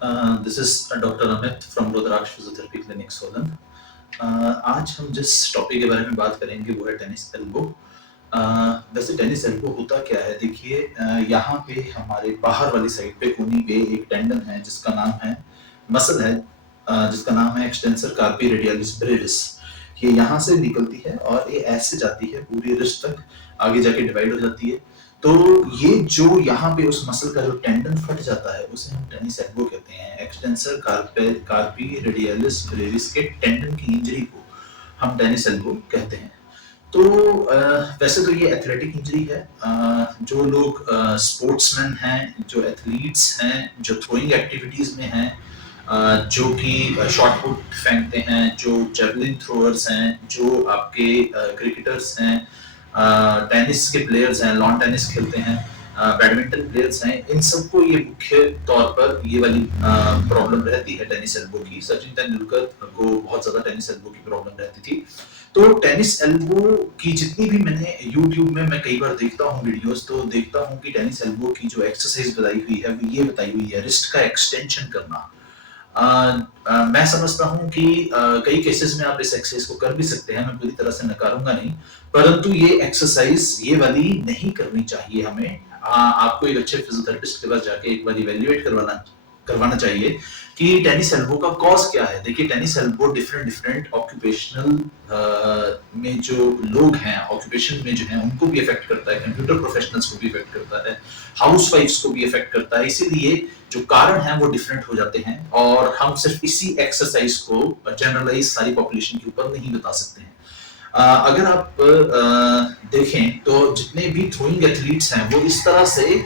This is doctor Amit from Rudraksh physiotherapy clinic Solan. आज हम जिस टॉपिक के बारे में बात करेंगे वो है टेनिस एल्बो। वैसे टेनिस एल्बो होता क्या है, देखिए यहाँ पे हमारे बाहर वाली साइड पे कोनी पे एक टेंडन है जिसका नाम है मसल है, जिसका नाम है एक्सटेंसर कार्पी रेडियलिस ब्रेविस। ये यहाँ से निकलती है और ये ऐसे जाती है पूरी रिस्ट तक, आगे जाके डिवाइड हो जाती है। तो ये जो यहाँ पे उस मसल का जो टेंडन फट जाता है उसे हम टेनिस एल्बो कहते हैं। एक्सटेंसर कार्पी रेडियलिस ब्रेविस के टेंडन की इंजरी को हम टेनिस एल्बो कहते हैं। तो वैसे तो ये एथलेटिक इंजरी है। जो लोग स्पोर्ट्समैन हैं, जो एथलीट्स हैं, जो थ्रोइंग एक्टिविटीज में हैं, जो कि शॉट पुट फेंकते हैं, जो जेवलिन थ्रोअर्स हैं, जो आपके क्रिकेटर्स हैं, टेनिस के प्लेयर्स हैं, लॉन टेनिस खेलते हैं, बैडमिंटन प्लेयर्स हैं, इन सबको ये मुख्य तौर पर ये वाली प्रॉब्लम रहती है टेनिस एल्बो की। सचिन तेंदुलकर को बहुत ज्यादा टेनिस एल्बो की प्रॉब्लम रहती थी। तो टेनिस एल्बो की जितनी भी मैंने YouTube में मैं कई बार देखता हूँ वीडियोस, तो देखता हूँ कि टेनिस एल्बो की जो एक्सरसाइज बताई हुई है वो ये बताई हुई है, रिस्ट का एक्सटेंशन करना। मैं समझता हूँ कि कई केसेस में आप इस एक्सरसाइज को कर भी सकते हैं, मैं पूरी तरह से नकारूंगा नहीं, परंतु ये एक्सरसाइज ये वाली नहीं करनी चाहिए हमें। आपको एक अच्छे फिजियोथेरेपिस्ट के पास जाके एक बार इवेल्युएट करवाना चाहिए कि टेनिस एल्बो का कॉज क्या है। देखिए टेनिस एल्बो डिफरेंट ऑक्यूपेशनल में जो लोग हैं, ऑक्यूपेशन में जो है उनको भी इफेक्ट करता है, कंप्यूटर प्रोफेशनल्स को भी इफेक्ट करता है, हाउसवाइफ्स को भी इफेक्ट करता है। इसीलिए जो कारण है वो डिफरेंट हो जाते हैं और हम सिर्फ इसी एक्सरसाइज को जनरलाइज सारी पॉपुलेशन के ऊपर नहीं बता सकते हैं। अगर आप देखें तो जितने भी थ्रोइंग एथलीट्स हैं वो इस तरह से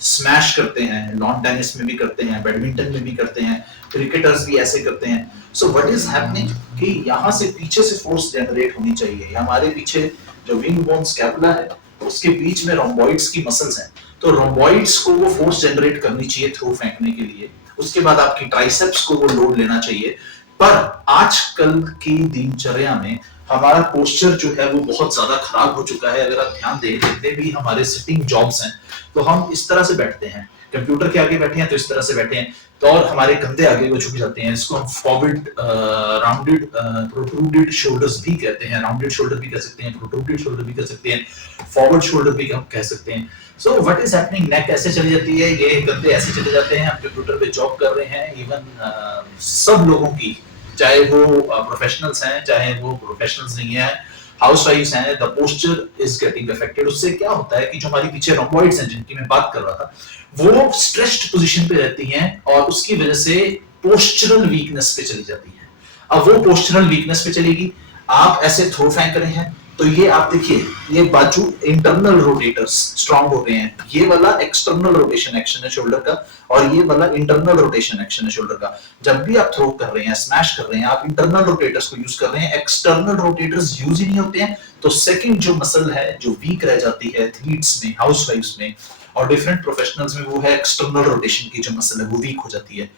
स्मैश करते हैं, लॉन टेनिस में भी करते हैं, बैडमिंटन में भी करते हैं, क्रिकेटर्स भी ऐसे करते हैं। सो व्हाट इज हैपनिंग कि यहाँ से पीछे से फोर्स जनरेट होनी चाहिए। हमारे पीछे जो विंग बोन स्कैपुला है उसके बीच में रोम्बॉइड्स की मसल्स हैं, तो रोम्बॉइड्स को वो फोर्स जनरेट करनी चाहिए थ्रो फेंकने के लिए। उसके बाद आपकी ट्राइसेप्स को वो लोड लेना चाहिए। पर आजकल की दिनचर्या में हमारा पोस्चर जो है वो बहुत ज्यादा खराब हो चुका है। अगर आप ध्यान दें, जितने भी हमारे सिटिंग जॉब्स हैं तो हम इस तरह से बैठते हैं, कंप्यूटर के आगे बैठे हैं तो इस तरह से बैठे हैं, तो और हमारे कंधे आगे को झुक जाते हैं। इसको हम फॉरवर्ड राउंडेड प्रोट्रूडेड शोल्डर्स भी कहते हैं, राउंडेड शोल्डर भी कह सकते हैं, प्रोट्रूडेड शोल्डर भी कह सकते हैं, फॉरवर्ड शोल्डर भी हम कह सकते हैं। सो व्हाट इज हैपनिंग, नेक ऐसे चली जाती है, ये कंधे ऐसे चले जाते हैं। हम कंप्यूटर पे जॉब कर रहे हैं, इवन सब लोगों की, चाहे वो प्रोफेशनल्स हैं चाहे वो प्रोफेशनल्स नहीं है, हाउसवाइफ्स हैं, the posture is getting affected. उससे क्या होता है कि जो हमारी पीछे रोम्बॉइड्स हैं जिनकी मैं बात कर रहा था वो स्ट्रेच्ड पोजीशन पे रहती हैं और उसकी वजह से पोस्चरल वीकनेस पे चली जाती है। अब वो पोस्चरल वीकनेस पे चलेगी, आप ऐसे थ्रो फेंक रहे हैं तो ये आप देखिए, ये बाजू इंटरनल रोटेटर्स स्ट्रांग हो गए हैं, ये वाला एक्सटर्नल रोटेशन एक्शन है शोल्डर का और ये वाला इंटरनल रोटेशन एक्शन है शोल्डर का। जब भी आप थ्रो कर रहे हैं, स्मैश कर रहे हैं, आप इंटरनल रोटेटर्स को यूज कर रहे हैं, एक्सटर्नल रोटेटर्स यूज ही नहीं होते हैं। तो सेकंड जो मसल है जो वीक रह जाती है एथलीट्स में, हाउसवाइफ्स में और डिफरेंट प्रोफेशनल्स में, वो है एक्सटर्नल रोटेशन की जो मसल है वो वीक हो जाती है।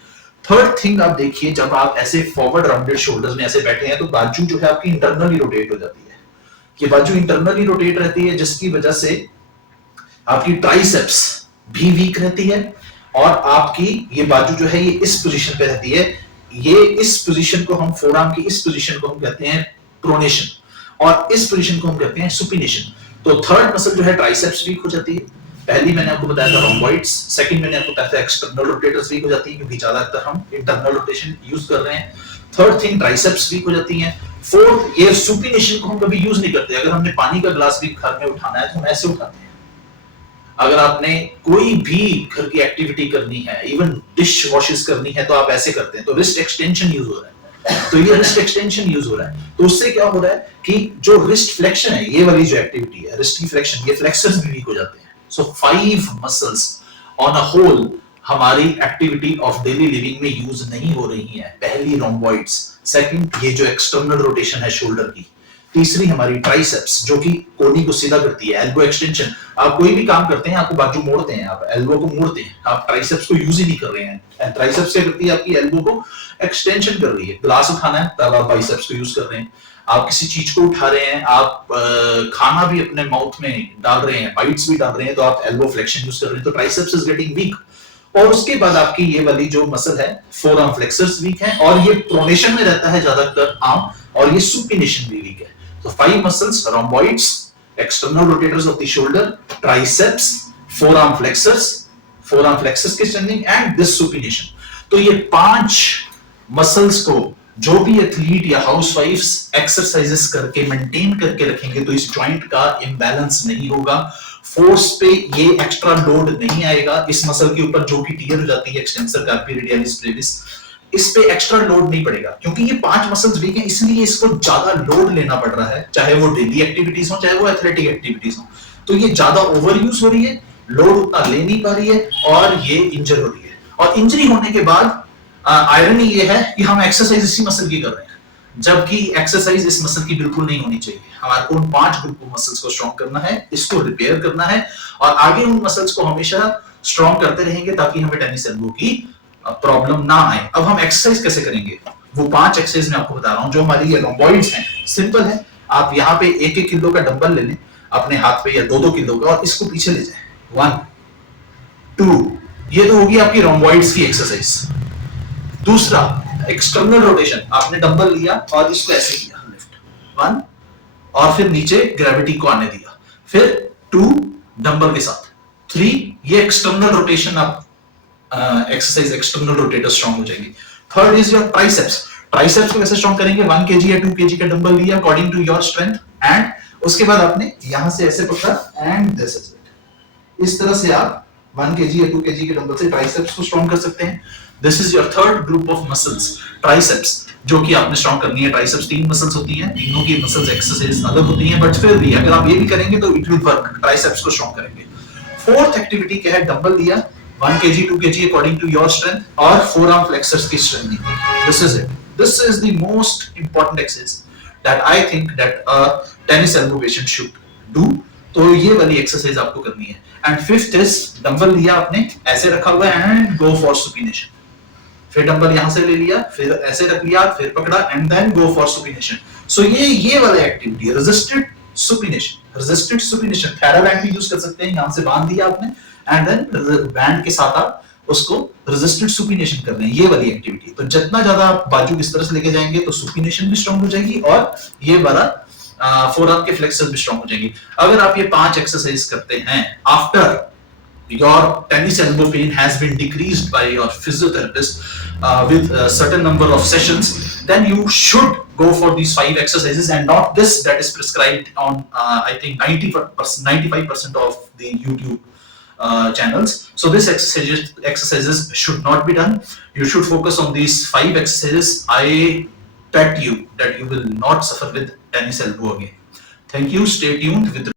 थर्ड थिंग आप देखिए, जब आप ऐसे फॉरवर्ड राउंडेड शोल्डर्स में ऐसे बैठे हैं तो बाजू जो है आपकी इंटरनली रोटेट हो जाती है। ये बाजू इंटरनली रोटेट रहती है जिसकी वजह से आपकी ट्राइसेप्स भी वीक रहती है और आपकी ये बाजू जो है ये इस पोजीशन पे रहती है। ये इस पोजीशन को हम, फोरआर्म की इस पोजीशन को हम कहते हैं प्रोनेशन और इस पोजीशन को हम कहते हैं सुपिनेशन। तो थर्ड मसल जो है ट्राइसेप्स वीक हो जाती है। पहली मैंने आपको बताया था रोम्बॉइड्स, सेकंड मैंने आपको बताया था एक्सटर्नल रोटेटर्स वीक हो जाती है क्योंकि ज्यादातर हम इंटरनल रोटेशन यूज कर रहे हैं। थर्ड थिंग ट्राइसेप्स वीक हो जाती हैं। फोर्थ, ये सुपिनेशन को हम कभी यूज नहीं करते। अगर हमने पानी का ग्लास भी घर में उठाना है तो हम ऐसे उठाते हैं। अगर आपने कोई भी घर की एक्टिविटी करनी है, इवन डिश वॉशेस करनी है तो आप ऐसे करते हैं, तो रिस्ट एक्सटेंशन यूज हो रहा है। तो ये रिस्ट एक्सटेंशन यूज हो रहा है, तो उससे क्या हो रहा है कि जो रिस्ट फ्लेक्शन है, ये वाली जो एक्टिविटी है रिस्ट की फ्लेक्शन, ये फ्लेक्सर्स भी वीक हो जाते हैं। सो 5 मसल्स ऑन अ होल हमारी एक्टिविटी ऑफ डेली लिविंग में यूज नहीं हो रही है। पहली रोम्बॉइड्स, सेकंड ये जो एक्सटर्नल रोटेशन है शोल्डर की, तीसरी हमारी ट्राइसेप्स जो कि कोनी को सीधा करती है, एल्बो एक्सटेंशन। आप कोई भी काम करते हैं, आपको बाजू मोड़ते हैं, आप एल्बो को मोड़ते हैं, आप ट्राइसेप्स को यूज ही नहीं कर रहे हैं। ट्राइसेप्स क्या करती है, आपकी एल्बो को एक्सटेंशन कर रही है। ग्लास उठाना है तब आप बाइसेप्स को यूज कर रहे हैं, आप किसी चीज को उठा रहे हैं, आप खाना भी अपने माउथ में डाल रहे हैं, बाइट्स भी डाल रहे हैं, तो आप एल्बो फ्लेक्शन यूज कर रहे हैं, तो ट्राइसेप्स इज गेटिंग वीक। और उसके बाद आपकी ये वाली जो मसल है फोर आर्म फ्लेक्सर्स वीक है और ये प्रोनेशन में रहता है ज्यादातर आर्म और ये सुपिनेशन भी वीक है। तो 5 muscles rhomboids, external rotators of the shoulder, triceps, forearm flexors की स्ट्रेंथनिंग एंड दिस सुपिनेशन। तो ये 5 मसल्स को जो भी एथलीट या हाउसवाइफ्स एक्सरसाइजेस करके मेंटेन करके रखेंगे तो इस जॉइंट का इंबैलेंस नहीं होगा, फोर्स पे ये एक्स्ट्रा लोड नहीं आएगा, इस मसल के ऊपर जो भी टियर हो जाती है एक्सटेंसर कार्पी रेडियलिस ब्रेविस, इस पे एक्स्ट्रा लोड नहीं पड़ेगा क्योंकि ये 5 मसल्स वीक हैं, इसलिए इसको ज्यादा लोड लेना पड़ रहा है, चाहे वो डेली एक्टिविटीज हो चाहे वो एथलेटिक एक्टिविटीज हो। तो ये ज्यादा ओवर यूज हो रही है, लोड उतना ले नहीं पा रही है और ये इंजर हो रही है। और इंजरी होने के बाद आयरनी ये है कि हम एक्सरसाइज इसी मसल की कर रहे हैं जबकि एक्सरसाइज इस मसल की बिल्कुल नहीं होनी चाहिए। हमारे को उन 5 ग्रुप ऑफ मसल्स को स्ट्रॉन्ग करना है, इसको रिपेयर करना है और आगे उन मसल्स को हमेशा स्ट्रॉन्ग करते रहेंगे ताकि हमें टेनिस एल्बो की प्रॉब्लम ना आए। अब हम एक्सरसाइज कैसे करेंगे, वो 5 एक्सरसाइज मैं आपको बता रहा हूं जो हमारी ये रोम्बॉइड्स हैं। सिंपल है, आप यहाँ पे 1-1 किलो का डंबल ले लें अपने हाथ पे या 2-2 किलो का और इसको पीछे ले जाए। 1 2, ये तो होगी आपकी रोम्बॉइड्स की एक्सरसाइज। दूसरा एक्सटर्नल रोटेशन, आपने डंबल लिया और इसको ऐसे किया लिफ्ट 1 और फिर नीचे ग्रेविटी को आने दिया, फिर 2 डंबल के साथ 3, ये एक्सटर्नल रोटेशन आप एक्सरसाइज एक्सटर्नल रोटेटर स्ट्रांग हो जाएगी। Third is your triceps. Triceps को कैसे स्ट्रांग करेंगे, 1 kg या 2 kg का डंबल लिया according to your strength and उसके बाद आपने यहां से ऐसे पकड़ा एंड दिस इज इट। इस तरह से आप 1 kg या 2 kg के डंबल से ट्राइसेप्स को स्ट्रांग कर सकते हैं। This is your third group of muscles, triceps, जो कि आपने स्ट्रांग करनी है। ट्राइसेप्स 3 मसल्स होती हैं, तीनों की मसल्स एक्सरसाइज अलग होती हैं बट फिर भी अगर आप ये भी करेंगे तो इट विल वर्क, ट्राइसेप्स को स्ट्रांग करेंगे। फोर्थ एक्टिविटी क्या है, डंबल लिया 1 kg 2 kg according to your strength और फोर आर्म फ्लेक्सर्स की strengthening. This is it, this is the most important exercise that I think that a tennis elbow patient should do. तो ये वाली exercise आपको करनी है। And fifth is dumbbell लिया आपने ऐसे रखा हुआ है एंड गो फॉर सुपिनेशन, फिर डंबल यहां से ले लिया, फिर ऐसे रख लिया, फिर पकड़ा and then go for supination. So ये वाला एक्टिविटी रेजिस्टेड सुपिनेशन, थेराबैंड भी यूज कर सकते हैं, यहां से बांध दिया आपने एंड देन बैंड के साथ आप उसको रेजिस्टेड सुपिनेशन कर रहे हैं, ये वाली एक्टिविटी। तो जितना ज्यादा आप बाजू किस तरह से लेके जाएंगे तो सुपिनेशन भी स्ट्रांग हो जाएगी और ये वाला फोर आर्म के फ्लेक्सर्स भी स्ट्रांग हो जाएंगे। अगर आप ये 5 एक्सरसाइज करते हैं after your tennis elbow pain has been decreased by your physiotherapist with a certain number of sessions, then you should go for these 5 exercises and not this that is prescribed on I think 95% of the YouTube channels. So this exercises should not be done. You should focus on these 5 exercises. I bet you that you will not suffer with tennis elbow again. Thank you. Stay tuned with